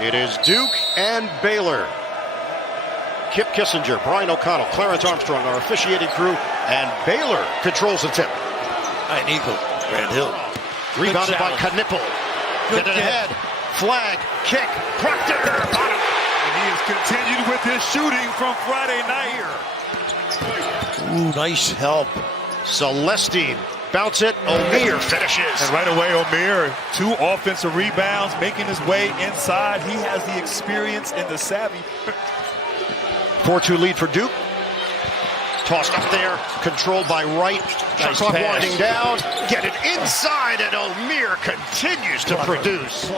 It is Duke and Baylor. Kip Kissinger, Brian O'Connell, Clarence Armstrong, our officiating crew, and Baylor controls the tip. An eagle, Grand Hill. Rebounded by Knipple. Get it ahead. Flag, kick, Proctor, bottom. And he has continued with his shooting from Friday night. Ooh, nice help. Celestine, bounce it, O'Meara finishes. And right away, O'Meara, 2 offensive rebounds, making his way inside. He has the experience and the savvy. 4-2 lead for Duke. Tossed up there, controlled by Wright. Nice Shot clock pass. winding down. Get it inside, and O'Meara continues to produce.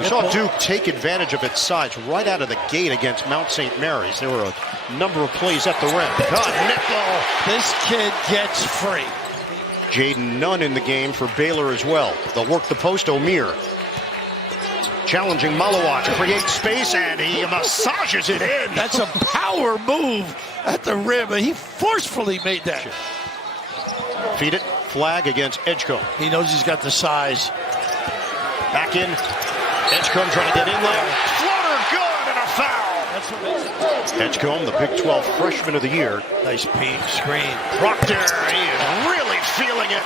We saw Duke take advantage of its size right out of the gate against Mount St. Mary's. There were a number of plays at the rim. Nipple. This kid gets free. Jaden Nunn in the game for Baylor as well. They'll work the post, O'Meara. Challenging Malawat to create space, and he massages it in. That's a power move at the rim. He forcefully made that. Feed it. Flag against Edgecombe. He knows he's got the size. Back in. Edgecombe trying to get in there. Floater good and a foul. That's what makes it. Edgecombe, the Big 12 freshman of the year. Nice peek, screen. Proctor, he is really feeling it.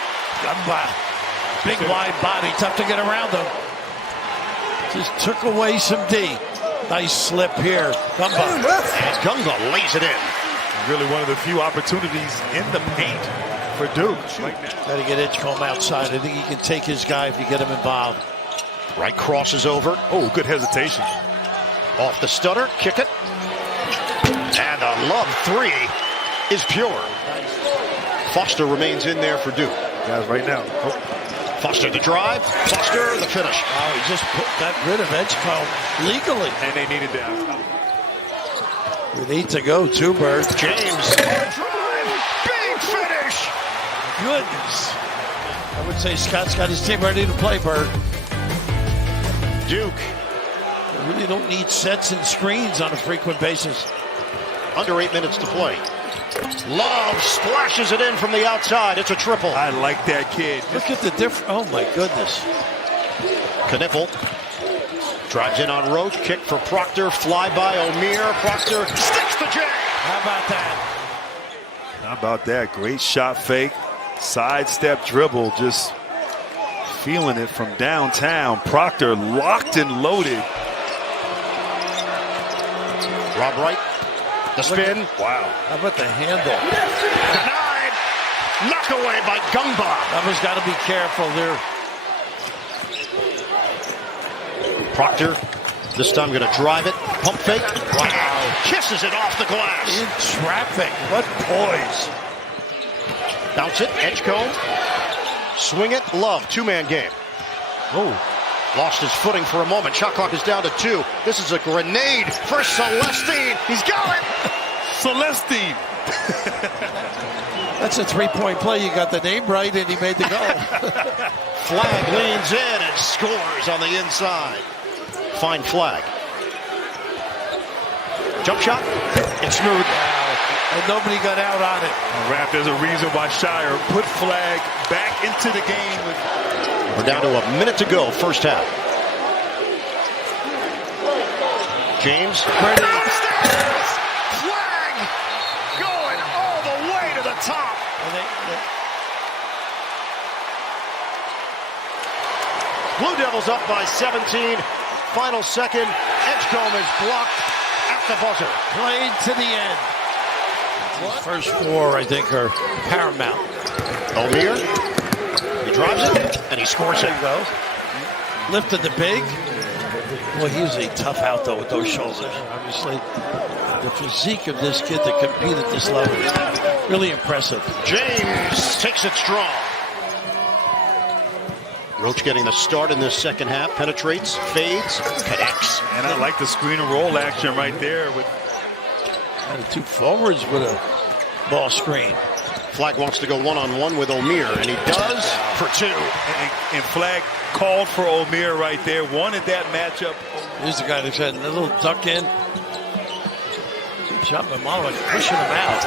Big wide body, tough to get around him. Just took away some D. Nice slip here. Gumba. And Gumba lays it in. Really one of the few opportunities in the paint for Duke. Got to get Edgecombe outside. I think he can take his guy if you get him involved. Right crosses over. Oh, good hesitation. Off the stutter, kick it. And a love 3 is pure. Foster remains in there for Duke. Guys, right now. Foster the drive. Foster the finish. Oh, he just got rid of Edgecombe legally. And they needed that. With 8 to go, too, Bird. James. Drive. Big finish. Goodness. I would say Scott's got his team ready to play, Bird. Duke. They really don't need sets and screens on a frequent basis. Under 8 minutes to play. Love splashes it in from the outside. It's a triple. I like that kid. Look at the difference. Oh, my goodness. Knipple drives in on Roach. Kick for Proctor. Fly by O'Meara. Proctor sticks the J. How about that? How about that? Great shot fake. Sidestep dribble. Just feeling it from downtown. Proctor locked and loaded. Rob Wright. The spin. Wow. How about the handle? Denied. Knocked away by Gumba. Gumba's got to be careful there. Proctor, this time going to drive it. Pump fake. Wow. Kisses it off the glass. In traffic. What poise. Bounce it. Edgecombe. Swing it. Love. 2-man game. Oh. Lost his footing for a moment. Shot clock is down to 2. This is a grenade for Celestine. He's got it. Celestine. That's a 3-point play. You got the name right, and he made the goal. Flag leans in and scores on the inside. Fine flag. Jump shot. It's smooth. Wow. And nobody got out on it. Rap, there's a reason why Shire put Flag back into the game. We're down to a minute to go, first half. James. Downstairs. Flag going all the way to the top. Blue Devils up by 17. Final second. Edgecombe is blocked at the buzzer. Played to the end. First 4, I think, are paramount. O'Meara. He drives it, and he scores it. There you go. Lifted the big. Well, he was a tough out, though, with those shoulders. Obviously, the physique of this kid to compete at this level is really impressive. James takes it strong. Roach getting the start in this second half. Penetrates, fades, connects. And I like the screen and roll action right there. With the 2 forwards with a ball screen. Flag wants to go one-on-one with O'Meara, and he does for 2. And Flag called for O'Meara right there. Wanted that matchup. Here's the guy that said a little duck in. Good shot by Malo, pushing him out.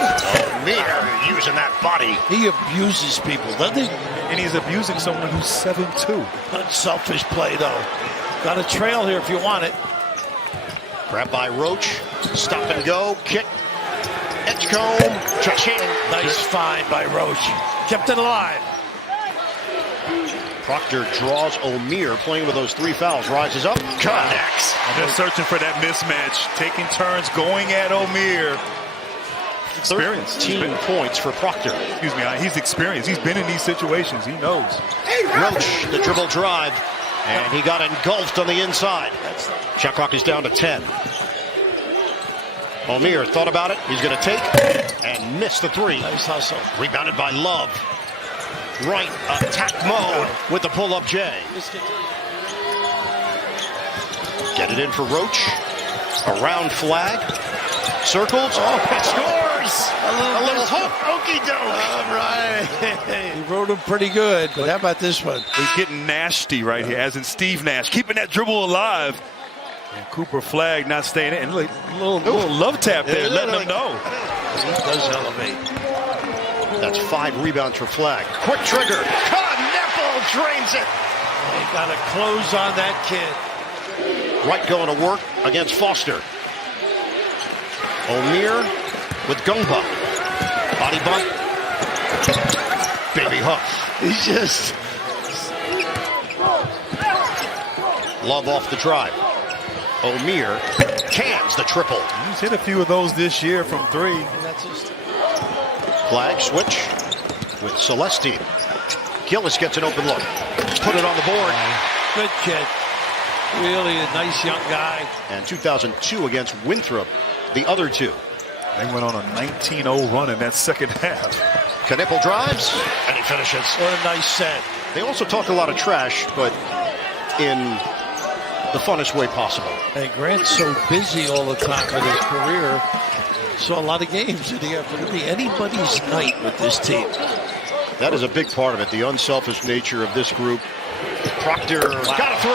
O'Meara using that body. He abuses people, doesn't he? And he's abusing someone who's 7'2". Unselfish play, though. Got a trail here if you want it. Grab by Roach. Stop and go. Kick. Edgecombe. Cha-ching. Nice find by Roach. Kept it alive. Proctor draws O'Meara, playing with those 3 fouls. Rises up. Connects. They're searching for that mismatch. Taking turns going at O'Meara. Experience. 13 points for Proctor. Excuse me. He's experienced. He's been in these situations. He knows. Roach, the dribble drive. And he got engulfed on the inside. Shot clock is down to 10. O'Meara thought about it. He's going to take and miss the 3. Nice hustle. Rebounded by Love. Right attack mode with the pull-up J. Get it in for Roach. Around flag. Circles. Oh, it scores! A little hook. Okie doke. All right. He rode him pretty good, but how about this one? He's getting nasty right here, as in Steve Nash, keeping that dribble alive. And Cooper Flag not staying in. Look, little love tap there, letting them know. He does elevate. That's 5 rebounds for Flag. Quick trigger. Nepple drains it. They got to close on that kid. Wright going to work against Foster. O'Meara with Gungba. Body bump. Baby hook. He's just... Love off the drive. O'Meara cans the triple. He's hit a few of those this year from 3. That's just... Flag switch with Celestine. Gillis gets an open look. Put it on the board. Good kid. Really a nice young guy. And 2002 against Winthrop, the other 2. They went on a 19-0 run in that second half. Knipple drives, and he finishes. What a nice set. They also talk a lot of trash, but in the funnest way possible. And Grant's so busy all the time with his career. Saw a lot of games, and it could be anybody's night with this team. That is a big part of it, the unselfish nature of this group. Proctor got a 3.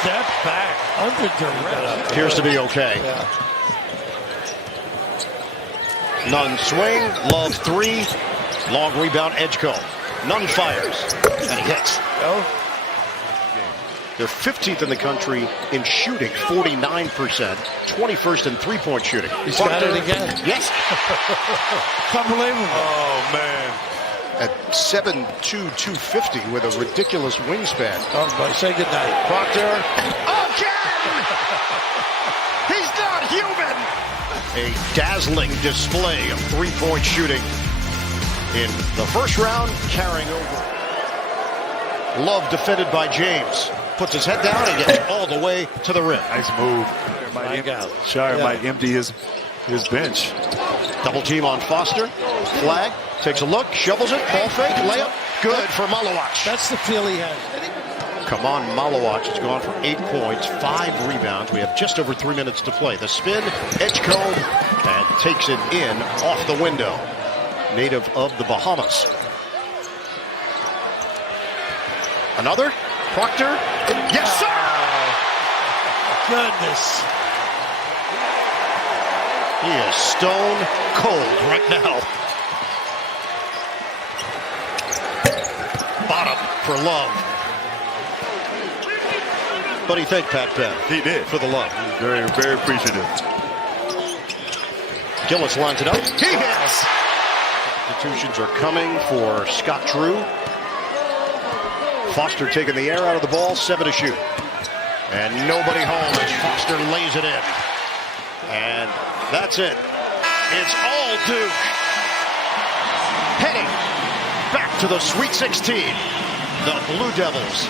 Step back, under duress. Appears to be okay. Yeah. Nunn swing, Love 3. Long rebound, Edgecombe. Nunn fires, and he hits. Oh. They're 15th in the country in shooting, 49%. 21st in three-point shooting. He's got it again. Yes. Unbelievable. Oh, man. At 7'2", 250 with a ridiculous wingspan. Oh, boy, say goodnight. Proctor. Again! He's not human! A dazzling display of three-point shooting in the first round, carrying over. Love defended by James. Puts his head down and gets all the way to the rim. Nice move. Shire might empty his bench. Double team on Foster. Flag. Takes a look. Shovels it. Ball fake. Layup. Good for Malawach. That's the feel he has. Come on, Malawach has gone for 8 points, 5 rebounds. We have just over 3 minutes to play. The spin. Edgecombe. And takes it in off the window. Native of the Bahamas. Another. Proctor. Yes, sir! Goodness. He is stone cold right now. Bottom for Love. But he thanked Pat Penn. He did. For the love. Very, very appreciative. Gillis lines it up. He hits! Substitutions are coming for Scott Drew. Foster taking the air out of the ball, 7 to shoot. And nobody home as Foster lays it in. And that's it. It's all Duke. Heading back to the Sweet 16. The Blue Devils